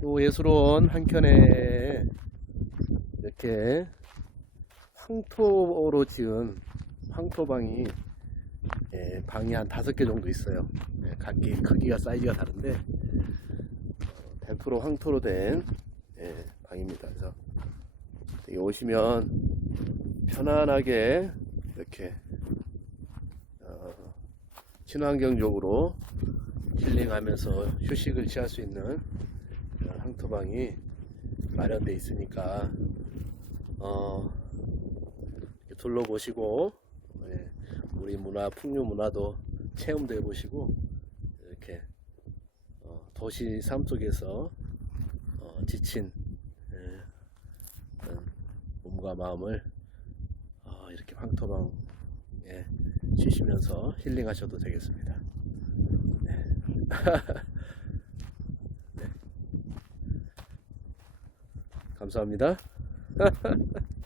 또 예술원 한켠에 이렇게 황토로 지은 황토방이 예, 방이 한 다섯 개 정도 있어요. 예, 각기 크기가 사이즈가 다른데 어, 100% 황토로 된 예, 방입니다. 그래서 여기 오시면 편안하게 이렇게 어, 친환경적으로 힐링하면서 휴식을 취할 수 있는 그런 황토방이 마련되어 있으니까 어, 둘러보시고 예, 우리 문화 풍류 문화도 체험도 해보시고 이렇게 어, 도시 삶 속에서 어, 지친 예, 몸과 마음을 어, 이렇게 황토방에 쉬시면서 힐링하셔도 되겠습니다. 네. 네. 감사합니다.